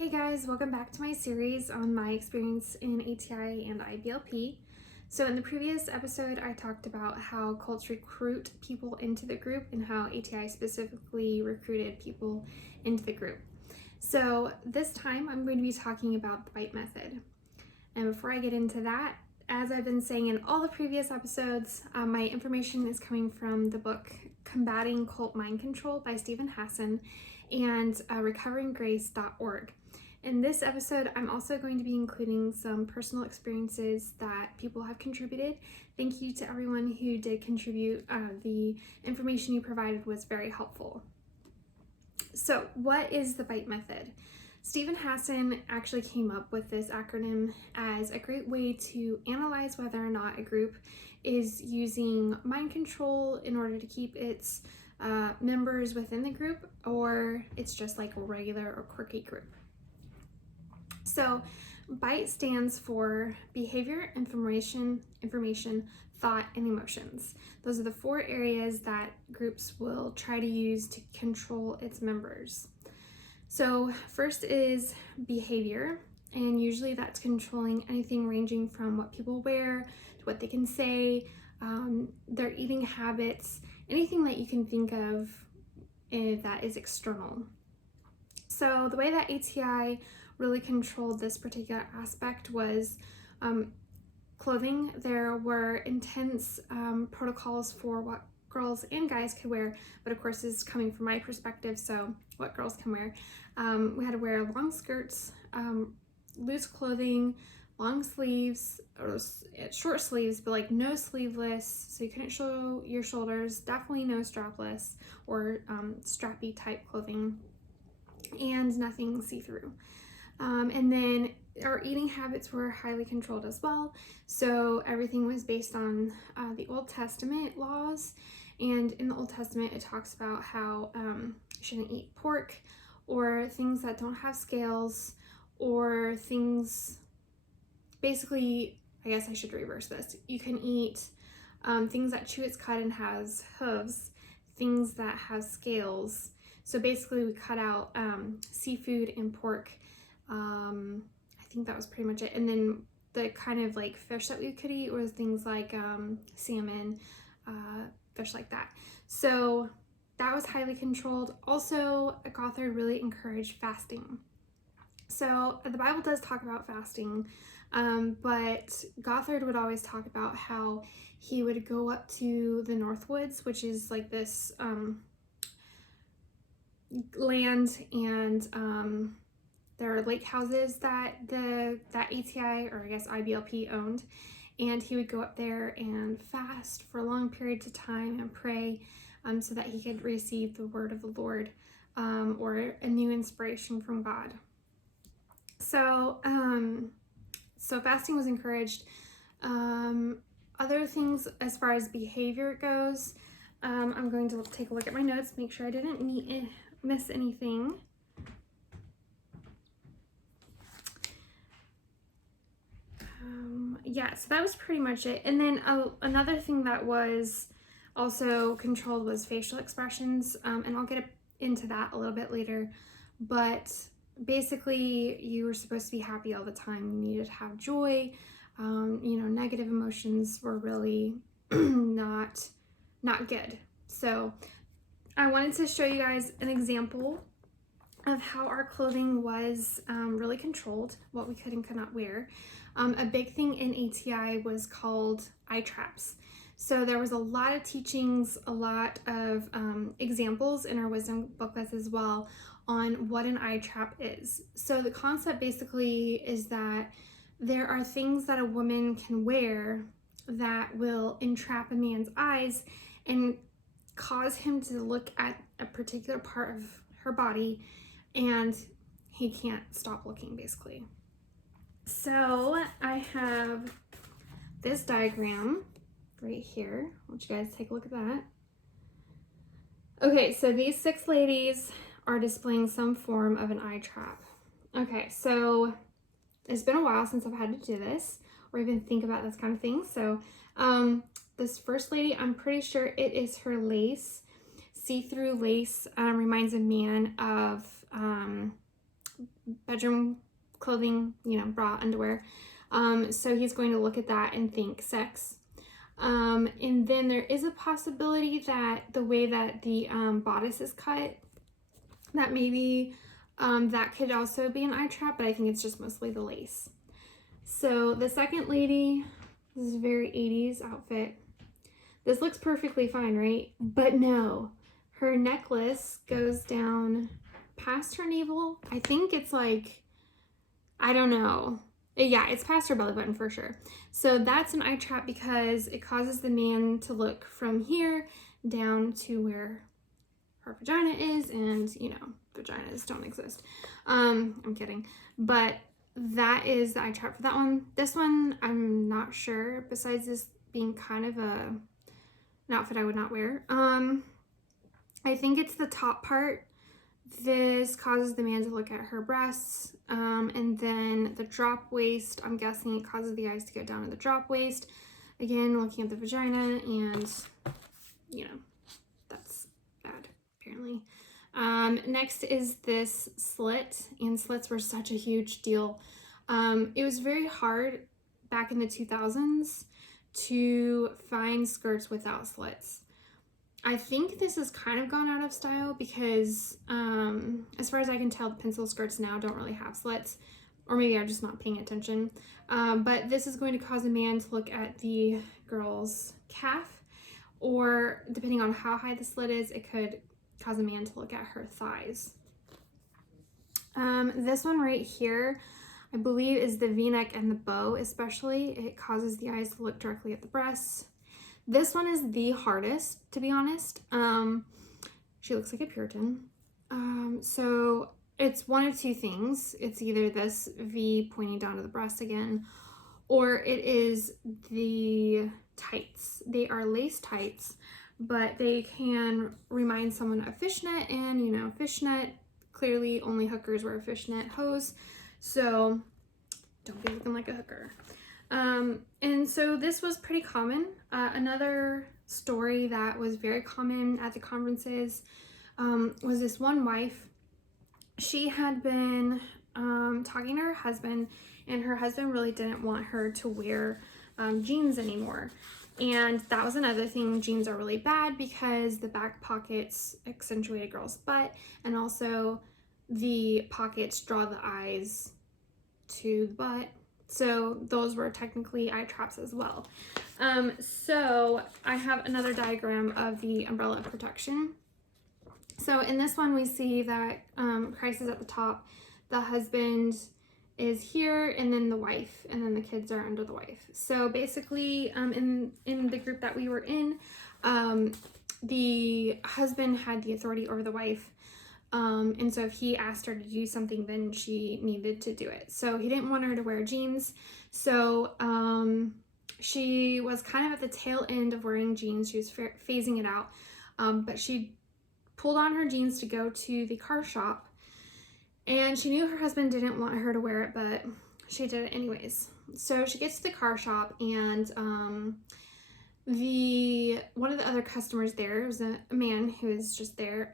Hey guys, welcome back to my series on my experience in ATI and IBLP. So in the previous episode, I talked about how cults recruit people into the group and how ATI specifically recruited people into the group. So this time I'm going to be talking about the bite method. And before I get into that, as I've been saying in all the previous episodes, my information is coming from the book Combating Cult Mind Control by Stephen Hassan and recoveringgrace.org. In this episode, I'm also going to be including some personal experiences that people have contributed. Thank you to everyone who did contribute. The information you provided was very helpful. So, what is the bite method? Stephen Hassan actually came up with this acronym as a great way to analyze whether or not a group is using mind control in order to keep its members within the group, or it's just like a regular or quirky group. So BITE stands for behavior, information, thought, and emotions. Those are the 4 areas that groups will try to use to control its members. So first is behavior, and usually that's controlling anything ranging from what people wear to what they can say, their eating habits, anything that you can think of that is external. So the way that ATI really controlled this particular aspect was clothing. There were intense protocols for what girls and guys could wear, but of course this is coming from my perspective, so what girls can wear. We had to wear long skirts, loose clothing, long sleeves, or short sleeves, but like no sleeveless, so you couldn't show your shoulders, definitely no strapless or strappy type clothing, and nothing see-through. And then our eating habits were highly controlled as well. So everything was based on the Old Testament laws. And in the Old Testament, it talks about how you shouldn't eat pork or things that don't have scales or things, basically, I guess I should reverse this. You can eat things that chew its cud and has hooves, things that have scales. So basically we cut out seafood and pork. I think that was pretty much it. And then the kind of like fish that we could eat was things like salmon, fish like that. So that was highly controlled. Also, Gothard really encouraged fasting. So the Bible does talk about fasting, but Gothard would always talk about how he would go up to the Northwoods, which is like this land, and there are lake houses that ATI, or I guess IBLP, owned, and he would go up there and fast for long periods of time and pray so that he could receive the word of the Lord or a new inspiration from God. So fasting was encouraged. Other things as far as behavior goes, I'm going to take a look at my notes, make sure I didn't miss anything. Yeah, so that was pretty much it. And then another thing that was also controlled was facial expressions, and I'll get into that a little bit later. But basically, you were supposed to be happy all the time. You needed to have joy. Negative emotions were really not good. So I wanted to show you guys an example of how our clothing was really controlled, what we could and could not wear. A big thing in ATI was called eye traps. So there was a lot of teachings, a lot of examples in our wisdom booklets as well on what an eye trap is. So the concept basically is that there are things that a woman can wear that will entrap a man's eyes and cause him to look at a particular part of her body, and he can't stop looking, basically. So I have this diagram right here. I want you guys to take a look at that. Okay, so these 6 ladies are displaying some form of an eye trap. Okay, so it's been a while since I've had to do this or even think about this kind of thing. So this first lady, I'm pretty sure it is her lace. See-through lace reminds a man of bedroom clothing, bra, underwear. So he's going to look at that and think sex. And then there is a possibility that the way that the bodice is cut, that maybe that could also be an eye trap, but I think it's just mostly the lace. So the second lady, this is a very 80s outfit. This looks perfectly fine, right? But no, her necklace goes down past her navel. I think it's like, I don't know. Yeah, it's past her belly button for sure. So that's an eye trap because it causes the man to look from here down to where her vagina is, and vaginas don't exist. I'm kidding. But that is the eye trap for that one. This one, I'm not sure, besides this being kind of an outfit I would not wear. I think it's the top part. This causes the man to look at her breasts, and then the drop waist, I'm guessing it causes the eyes to go down to the drop waist. Again, looking at the vagina, and that's bad, apparently. Next is this slit, and slits were such a huge deal. It was very hard back in the 2000s to find skirts without slits. I think this has kind of gone out of style because as far as I can tell, the pencil skirts now don't really have slits, or maybe I'm just not paying attention. But this is going to cause a man to look at the girl's calf, or depending on how high the slit is, it could cause a man to look at her thighs. This one right here, I believe, is the V-neck and the bow especially. It causes the eyes to look directly at the breasts. This one is the hardest, to be honest. She looks like a Puritan. So it's one of two things. It's either this V pointing down to the breast again, or it is the tights. They are lace tights, but they can remind someone of fishnet, and fishnet, clearly only hookers wear fishnet hose, so don't be looking like a hooker. And so this was pretty common. Another story that was very common at the conferences was this one wife. She had been talking to her husband, and her husband really didn't want her to wear jeans anymore. And that was another thing. Jeans are really bad because the back pockets accentuate a girl's butt, and also the pockets draw the eyes to the butt. So those were technically eye traps as well. So I have another diagram of the umbrella protection. So in this one, we see that Christ is at the top, the husband is here, and then the wife, and then the kids are under the wife. So basically, in the group that we were in, the husband had the authority over the wife. And so if he asked her to do something, then she needed to do it. So he didn't want her to wear jeans. So she was kind of at the tail end of wearing jeans. She was phasing it out. But she pulled on her jeans to go to the car shop. And she knew her husband didn't want her to wear it, but she did it anyways. So she gets to the car shop, and one of the other customers there was a man who was just there.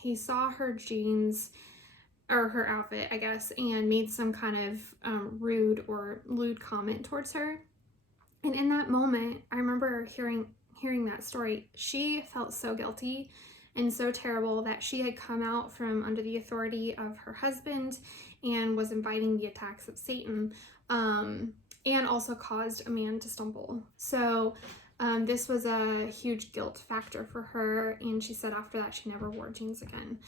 He saw her jeans, or her outfit, I guess, and made some kind of rude or lewd comment towards her. And in that moment, I remember hearing that story. She felt so guilty and so terrible that she had come out from under the authority of her husband and was inviting the attacks of Satan, and also caused a man to stumble. So this was a huge guilt factor for her, and she said after that she never wore jeans again.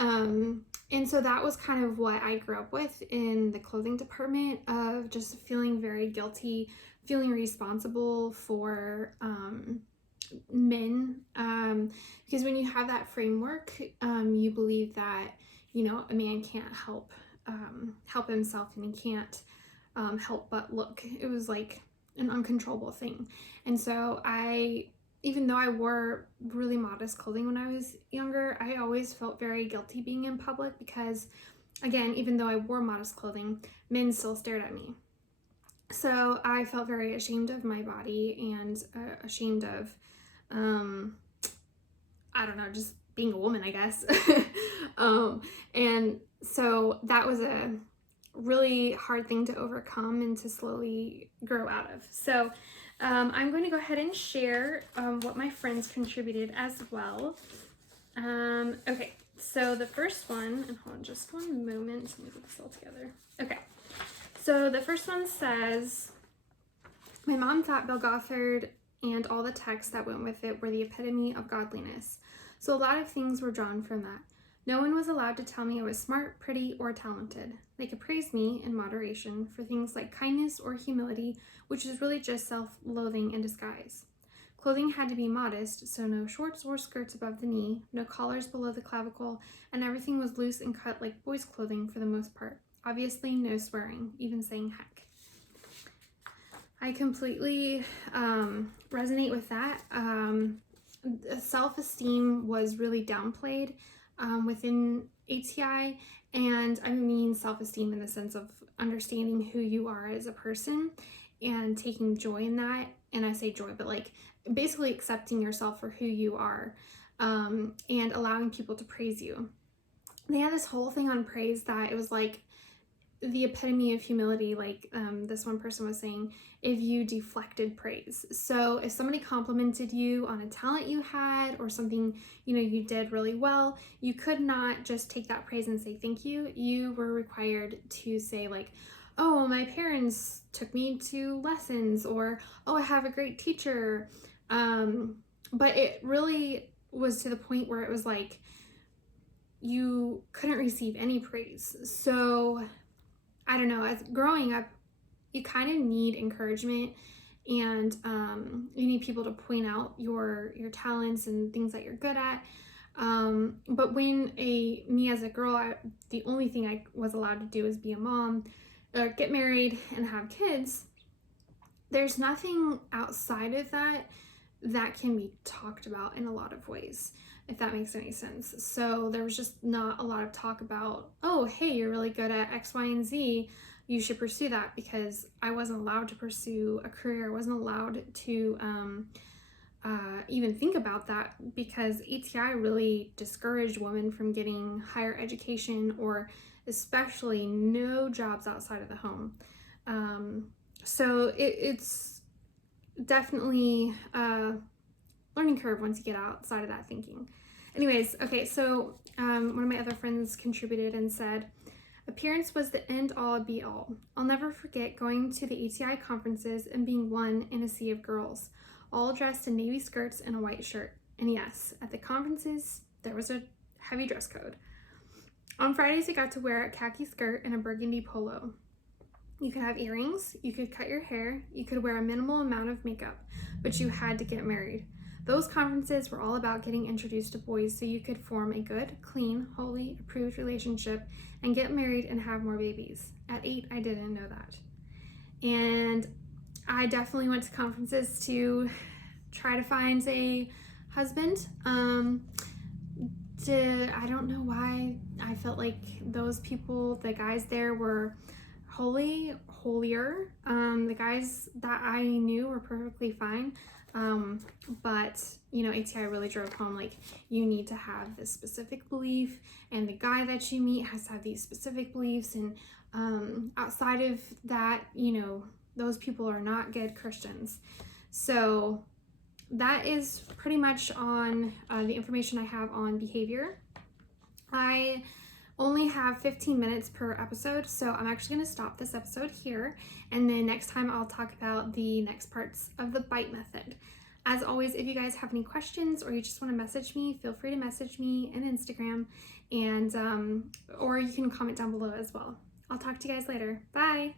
And so that was kind of what I grew up with in the clothing department, of just feeling very guilty, feeling responsible for men, because when you have that framework, you believe that a man can't help himself, and he can't help but look. It was like an uncontrollable thing. And so even though I wore really modest clothing when I was younger, I always felt very guilty being in public because, again, even though I wore modest clothing, men still stared at me. So I felt very ashamed of my body, and ashamed of I don't know, just being a woman, I guess. And so that was a really hard thing to overcome and to slowly grow out of. So I'm going to go ahead and share what my friends contributed as well. Okay, so the first one, and hold on just one moment, let me get this all together. Okay, so the first one says, my mom thought Bill Gothard and all the texts that went with it were the epitome of godliness. So a lot of things were drawn from that. No one was allowed to tell me I was smart, pretty, or talented. They could praise me in moderation for things like kindness or humility, which is really just self-loathing in disguise. Clothing had to be modest, so no shorts or skirts above the knee, no collars below the clavicle, and everything was loose and cut like boys' clothing for the most part. Obviously, no swearing, even saying heck. I completely resonate with that. Self-esteem was really downplayed within ATI, and I mean self-esteem in the sense of understanding who you are as a person and taking joy in that. And I say joy, but like basically accepting yourself for who you are, and allowing people to praise you. They had this whole thing on praise that it was like the epitome of humility, like this one person was saying, if you deflected praise. So if somebody complimented you on a talent you had or something, you know, you did really well, you could not just take that praise and say thank you. You were required to say like, oh, my parents took me to lessons, or oh, I have a great teacher. But it really was to the point where it was like you couldn't receive any praise. So I don't know, as growing up, you kind of need encouragement, and you need people to point out your talents and things that you're good at. But when me as a girl, the only thing I was allowed to do is be a mom, get married, and have kids. There's nothing outside of that that can be talked about in a lot of ways, if that makes any sense. So there was just not a lot of talk about, oh, hey, you're really good at X, Y, and Z. You should pursue that, because I wasn't allowed to pursue a career. I wasn't allowed to even think about that, because ATI really discouraged women from getting higher education, or especially no jobs outside of the home. So it's definitely a learning curve once you get outside of that thinking. Anyways, okay, so one of my other friends contributed and said, appearance was the end all be all. I'll never forget going to the ATI conferences and being one in a sea of girls, all dressed in navy skirts and a white shirt. And yes, at the conferences, there was a heavy dress code. On Fridays, I got to wear a khaki skirt and a burgundy polo. You could have earrings, you could cut your hair, you could wear a minimal amount of makeup, but you had to get married. Those conferences were all about getting introduced to boys so you could form a good, clean, holy, approved relationship and get married and have more babies. At 8, I didn't know that. And I definitely went to conferences to try to find a husband. I don't know why I felt like those people, the guys there were holier. The guys that I knew were perfectly fine. But you know, ATI really drove home like you need to have this specific belief, and the guy that you meet has to have these specific beliefs, and outside of that, you know, those people are not good Christians. So that is pretty much on the information I have on behavior. I only have 15 minutes per episode, so I'm actually going to stop this episode here, and then next time I'll talk about the next parts of the bite method. As always, if you guys have any questions or you just want to message me, feel free to message me on Instagram, and or you can comment down below as well. I'll talk to you guys later. Bye!